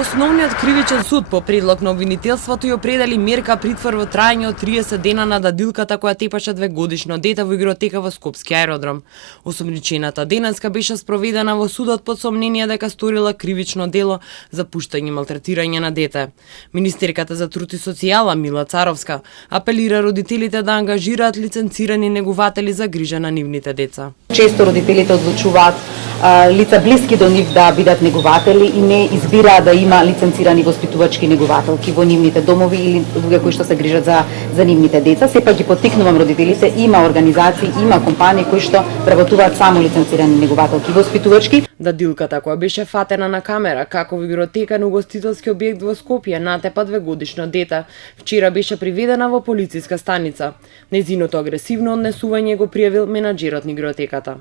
Основниот кривичен суд по предлог на обвинителството ја определи мерка притвор во траење од 30 дена на дадилката која тепаше 2-годишно дете во игротека во Скопски аеродром. Осомничената денеска беше спроведена во судот под сомнение дека сторила кривично дело за пуштање и малтретирање на дете. Министерката за труд и социјала Мила Царовска апелира родителите да ангажираат лиценцирани негуватели за грижа на нивните деца. Често родителите одлучуваат лица блиски до нив да бидат негуватели и не избираат да има лиценцирани воспитувачки негувателки во нивните домови или луѓе кои што се грижат за нивните деца. Сепак ги поттикнувам родителите, има организации, има компании кои што вработуваат само лиценцирани негувателки воспитувачки. Дадилката која беше фатена на камера како во игротека на угостителски објект во Скопје натепа 2-годишно дете, вчера беше приведена во полициска станица. Нејзиното агресивно однесување го пријавил менаџерот на игротеката.